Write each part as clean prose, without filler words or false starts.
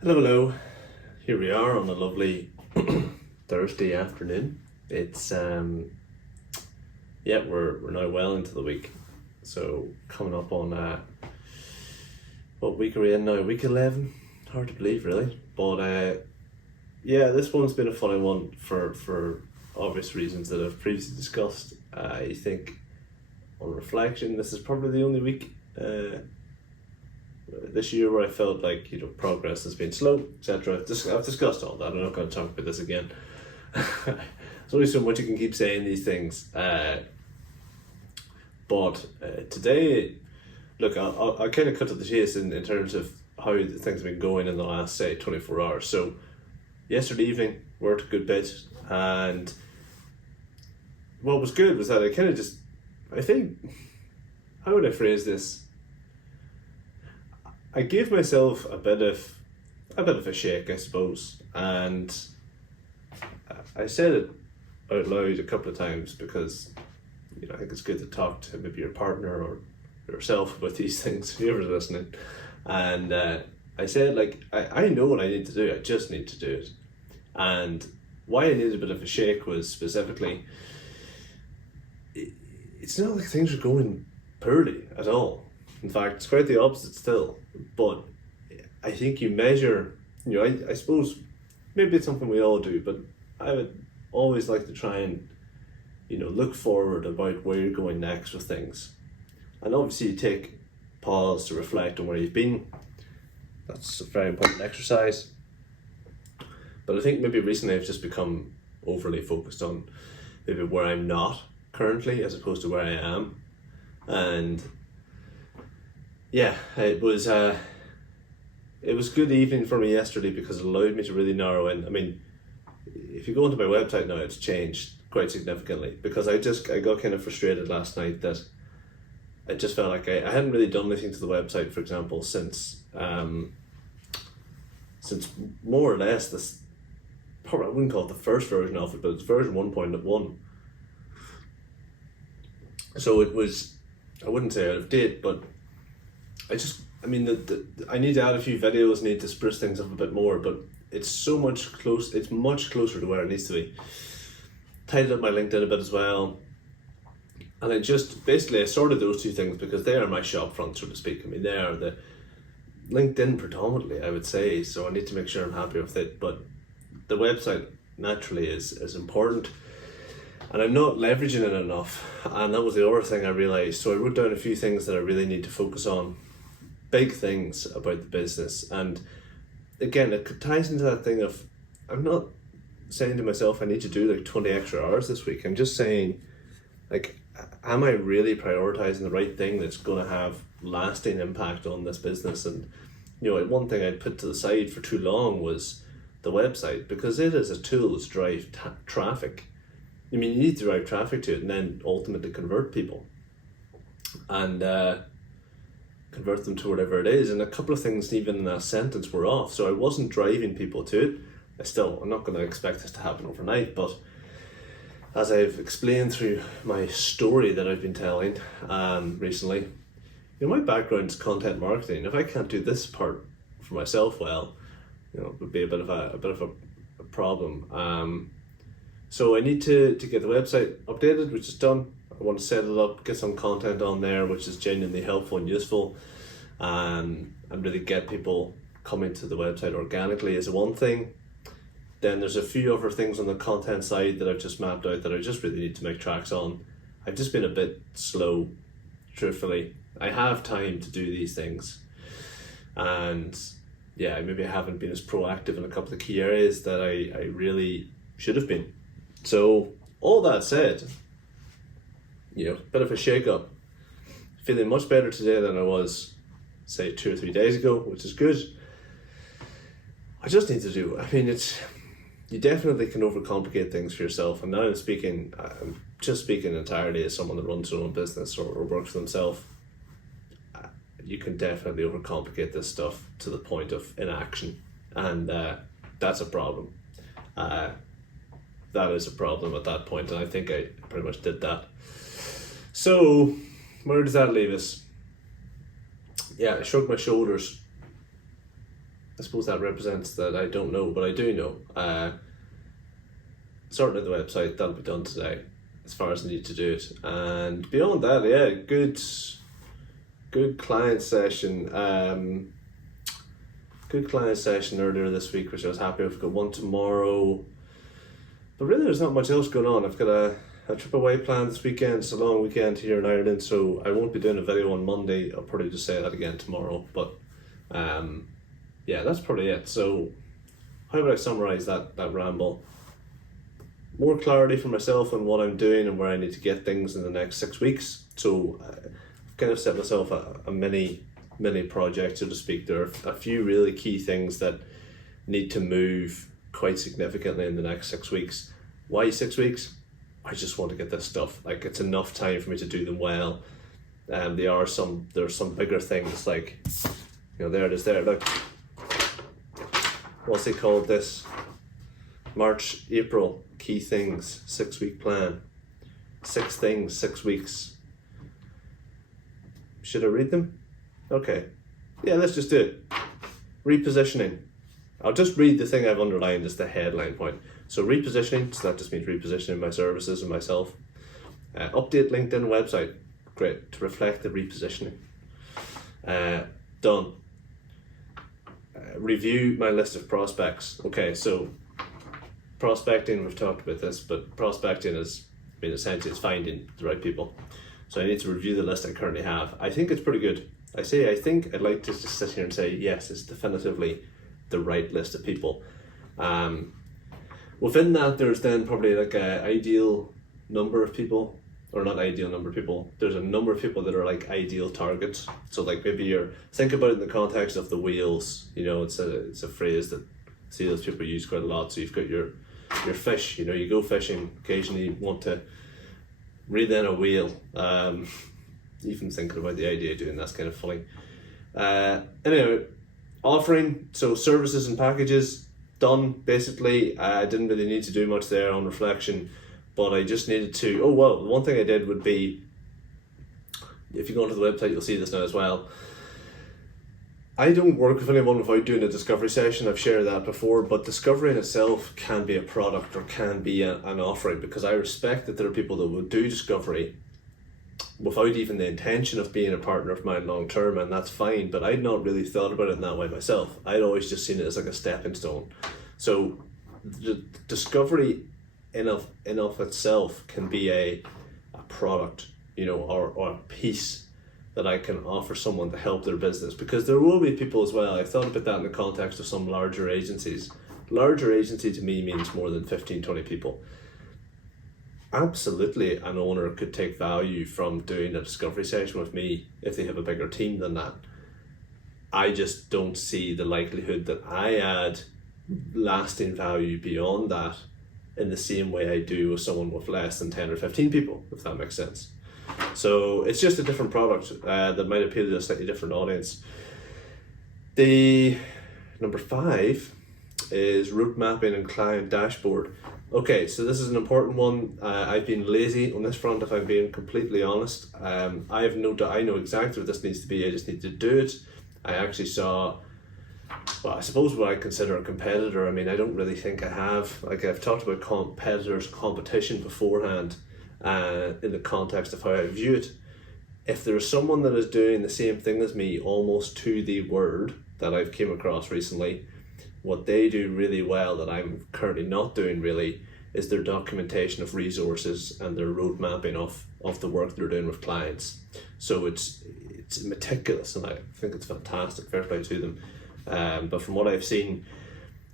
Hello, hello. Here we are on a lovely Thursday afternoon. It's we're now well into the week, so coming up on what week are we in now? Week 11. Hard to believe, really. But this one's been a funny one for obvious reasons that I've previously discussed. I think on reflection, this is probably the only week this year where I felt like progress has been slow, etc. I've discussed all that. I'm not going to talk about this again. There's only so much you can keep saying these things. But today, look, I'll kind of cut to the chase in terms of how things have been going in the last, say, 24 hours. So yesterday evening, worked a good bit, and what was good was that I kind of just, I think, how would I phrase this? I gave myself a bit of a shake, I suppose, and I said it out loud a couple of times because I think it's good to talk to maybe your partner or yourself about these things if you're ever listening. And I said, like, I know what I need to do. I just need to do it. And why I needed a bit of a shake was specifically, it's not like things are going poorly at all. In fact, it's quite the opposite still. But I think you measure, I suppose maybe it's something we all do, but I would always like to try and, look forward about where you're going next with things. And obviously you take pause to reflect on where you've been. That's a very important exercise. But I think maybe recently I've just become overly focused on maybe where I'm not currently as opposed to where I am. And yeah, it was good evening for me yesterday because it allowed me to really narrow in. I mean, if you go onto my website now, it's changed quite significantly because I got kind of frustrated last night that I just felt like I hadn't really done anything to the website, for example, since more or less this, probably I wouldn't call it the first version of it, but it's version 1.1. So it was, I wouldn't say out of date, but I need to add a few videos, need to spruce things up a bit more, but it's much closer to where it needs to be. Tidied up my LinkedIn a bit as well. And I sorted those two things because they are my shop front, so to speak. I mean, they are the LinkedIn predominantly, I would say, so I need to make sure I'm happy with it. But the website naturally is important. And I'm not leveraging it enough. And that was the other thing I realized. So I wrote down a few things that I really need to focus on. Big things about the business. And again, it ties into that thing of, I'm not saying to myself I need to do like 20 extra hours this week. I'm just saying, like, am I really prioritizing the right thing that's going to have lasting impact on this business? And one thing I'd put to the side for too long was the website, because it is a tool to drive traffic. I mean, you need to drive traffic to it and then ultimately convert people and convert them to whatever it is. And a couple of things even in that sentence were off. So I wasn't driving people to it. I'm not going to expect this to happen overnight, but as I've explained through my story that I've been telling recently, my background is content marketing. If I can't do this part for myself well, it would be a bit of a problem. So I need to get the website updated, which is done. I want to set it up, get some content on there, which is genuinely helpful and useful, and really get people coming to the website organically is one thing. Then there's a few other things on the content side that I've just mapped out that I just really need to make tracks on. I've just been a bit slow, truthfully. I have time to do these things. And yeah, maybe I haven't been as proactive in a couple of key areas that I really should have been. So all that said, bit of a shake up. Feeling much better today than I was, say, 2 or 3 days ago, which is good. I just need to you definitely can overcomplicate things for yourself. And now I'm just speaking entirely as someone that runs their own business or works for themselves. You can definitely overcomplicate this stuff to the point of inaction. And that's a problem. That is a problem at that point, and I think I pretty much did that. So, where does that leave us? Yeah, I shrugged my shoulders I suppose that represents that I don't know, but I do know. Sorting out the website, that'll be done today, as far as I need to do it. And beyond that, yeah, good client session. Good client session earlier this week, which I was happy with. I've got one tomorrow, but really there's not much else going on. I've got a trip away planned this weekend. It's a long weekend here in Ireland, so I won't be doing a video on Monday. I'll probably just say that again tomorrow, but yeah, that's probably it. So how would I summarize that ramble? More clarity for myself on what I'm doing and where I need to get things in the next 6 weeks. So I've kind of set myself a mini project, so to speak. There are a few really key things that need to move quite significantly in the next 6 weeks. Why 6 weeks? I just want to get this stuff. Like, it's enough time for me to do them well. There are some bigger things, like, you know, there it is there. Look, what's it called? This March, April, key things, 6 week plan. 6 things, 6 weeks. Should I read them? Okay. Yeah, let's just do it. Repositioning. I'll just read the thing I've underlined as the headline point. So repositioning, so that just means repositioning my services and myself. Update LinkedIn website. Great, to reflect the repositioning. Done. Review my list of prospects. Okay, so prospecting, we've talked about this, but prospecting is, I mean, essentially it's finding the right people. So I need to review the list I currently have. I think it's pretty good. I think I'd like to just sit here and say, yes, it's definitively the right list of people. Within that, there's then probably like an ideal number of people, or not ideal number of people. There's a number of people that are like ideal targets. So like maybe think about it in the context of the wheels. You know, it's a phrase that sales people use quite a lot. So you've got your fish. You know, you go fishing. Occasionally, you want to reel in a wheel. Even thinking about the idea of doing that's kind of funny. Anyway, offering, so services and packages, done basically. I didn't really need to do much there on reflection, but I just needed to, oh well, one thing I did would be, if you go onto the website you'll see this now as well, I don't work with anyone without doing a discovery session. I've shared that before, but discovery in itself can be a product or can be an offering, because I respect that there are people that will do discovery without even the intention of being a partner of mine long term, and that's fine, but I'd not really thought about it in that way myself. I'd always just seen it as like a stepping stone. So the discovery in of itself can be a product, you know, or a piece that I can offer someone to help their business, because there will be people as well. I thought about that in the context of some larger agencies. Larger agency to me means more than 15-20 people. Absolutely, an owner could take value from doing a discovery session with me if they have a bigger team than that. I just don't see the likelihood that I add lasting value beyond that in the same way I do with someone with less than 10 or 15 people, if that makes sense. So it's just a different product that might appeal to a slightly different audience. The number 5 is route mapping and client dashboard. Okay, so this is an important one. I've been lazy on this front, if I'm being completely honest. I know exactly what this needs to be. I just need to do it. I actually saw, well, I suppose what I consider a competitor. I mean, I don't really think I have. Like, I've talked about competitors, competition beforehand, in the context of how I view it. If there's someone that is doing the same thing as me, almost to the word, that I've came across recently, what they do really well that I'm currently not doing really is their documentation of resources and their road mapping of the work they're doing with clients. So it's meticulous, and I think it's fantastic. Fair play to them. But from what I've seen,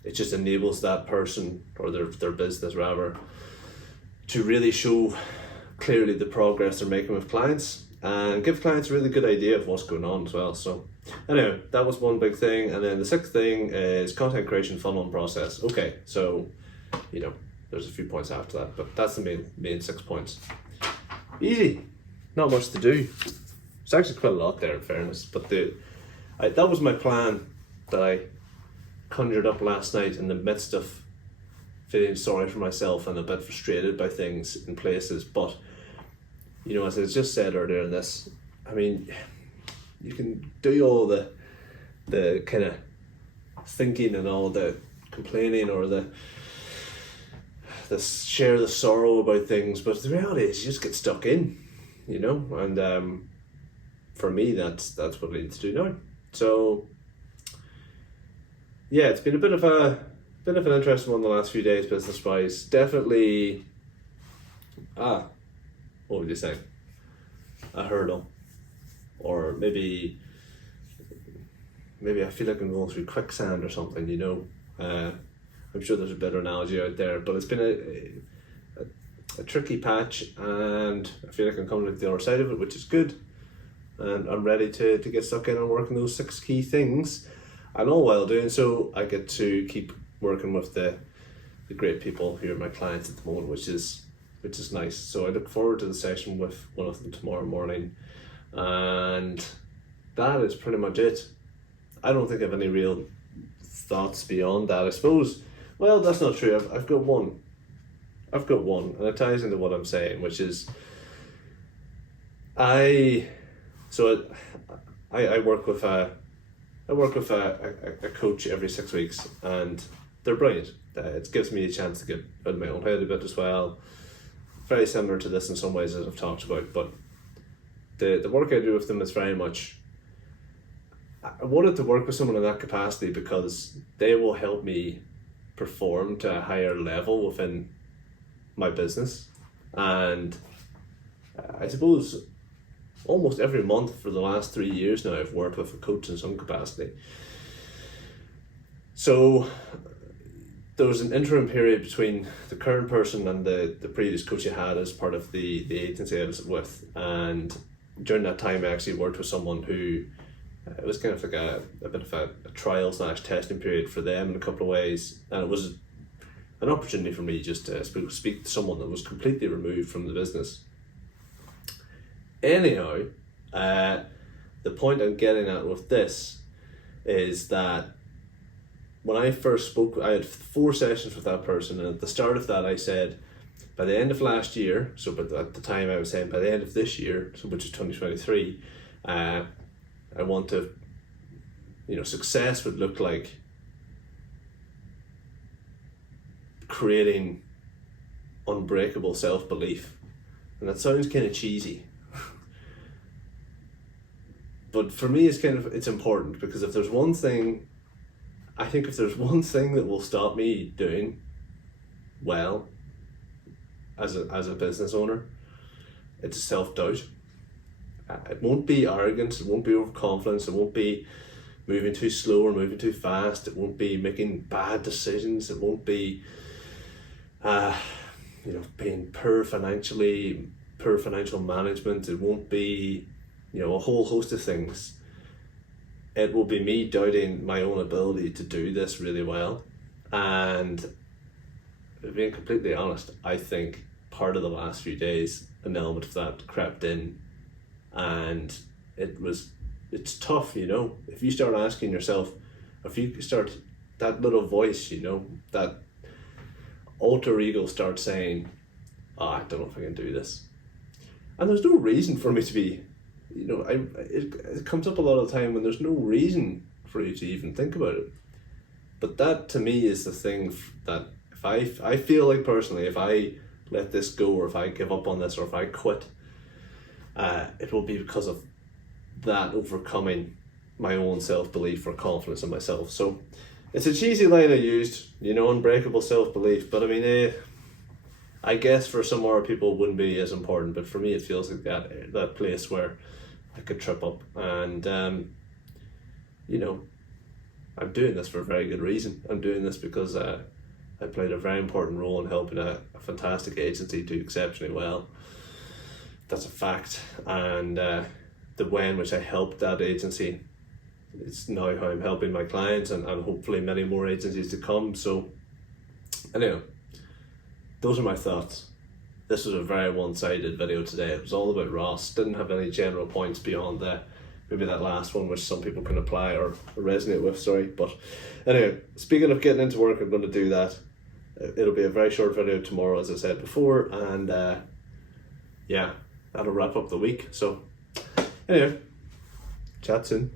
it just enables that person, or their business rather, to really show clearly the progress they're making with clients and give clients a really good idea of what's going on as well. So anyway, that was one big thing. And then the 6th thing is content creation funnel and process. Okay, so, you know, there's a few points after that, but that's the main 6 points. Easy, not much to do. It's actually quite a lot there in fairness, but that was my plan that I conjured up last night in the midst of feeling sorry for myself and a bit frustrated by things in places. But, you know, as I just said earlier in this, I mean, you can do all the kind of thinking and all the complaining or the share the sorrow about things, but the reality is you just get stuck in, you know, and for me that's what I need to do now. So yeah, it's been a bit of an interesting one the last few days business wise. Definitely what would you say? A hurdle. Or maybe I feel like I'm going through quicksand or something, you know. I'm sure there's a better analogy out there, but it's been a tricky patch, and I feel like I'm coming out the other side of it, which is good. And I'm ready to get stuck in and work on those 6 key things. And all while doing so, I get to keep working with the great people who are my clients at the moment, which is nice. So I look forward to the session with one of them tomorrow morning. And that is pretty much it. I don't think I have any real thoughts beyond that. I suppose, well, that's not true. I've got one, and it ties into what I'm saying, which is I work with a coach every 6 weeks, and they're brilliant. It gives me a chance to get out of my own head a bit as well. Very similar to this in some ways, as I've talked about, but the work I do with them is very much, I wanted to work with someone in that capacity because they will help me perform to a higher level within my business. And I suppose almost every month for the last 3 years now I've worked with a coach in some capacity. So there was an interim period between the current person and the previous coach I had as part of the agency I was with, and during that time I actually worked with someone who it was kind of like a bit of a trial / testing period for them in a couple of ways, and it was an opportunity for me just to speak to someone that was completely removed from the business. Anyhow, the point I'm getting at with this is that when I first spoke, I had 4 sessions with that person, and at the start of that I said, by the end of last year, so but at the time I was saying by the end of this year, so which is 2023, I want to, success would look like creating unbreakable self-belief. And that sounds kind of cheesy. But for me it's important, because if there's one thing that will stop me doing well as a business owner, it's self-doubt. It won't be arrogance, it won't be overconfidence, it won't be moving too slow or moving too fast, it won't be making bad decisions, it won't be being poor financial management, it won't be a whole host of things. It will be me doubting my own ability to do this really well. And being completely honest, I think part of the last few days an element of that crept in, and it's tough, if you start asking yourself, if you start, that little voice, that alter ego starts saying, I don't know if I can do this. And there's no reason for me to be, it comes up a lot of the time when there's no reason for you to even think about it. But that to me is the thing that if I feel like personally, if I let this go, or if I give up on this, or if I quit, it will be because of that overcoming my own self-belief or confidence in myself. So it's a cheesy line I used, unbreakable self-belief, but I mean, I guess for some other people it wouldn't be as important, but for me it feels like that place where I could trip up. And I'm doing this for a very good reason. I'm doing this because I played a very important role in helping a fantastic agency do exceptionally well. That's a fact. And the way in which I helped that agency is now how I'm helping my clients, and hopefully many more agencies to come. So anyway, those are my thoughts. This was a very one-sided video today. It was all about Ross. Didn't have any general points beyond maybe that last one, which some people can apply or resonate with, sorry. But anyway, speaking of getting into work, I'm going to do that. It'll be a very short video tomorrow, as I said before, and that'll wrap up the week. So anyway, chat soon.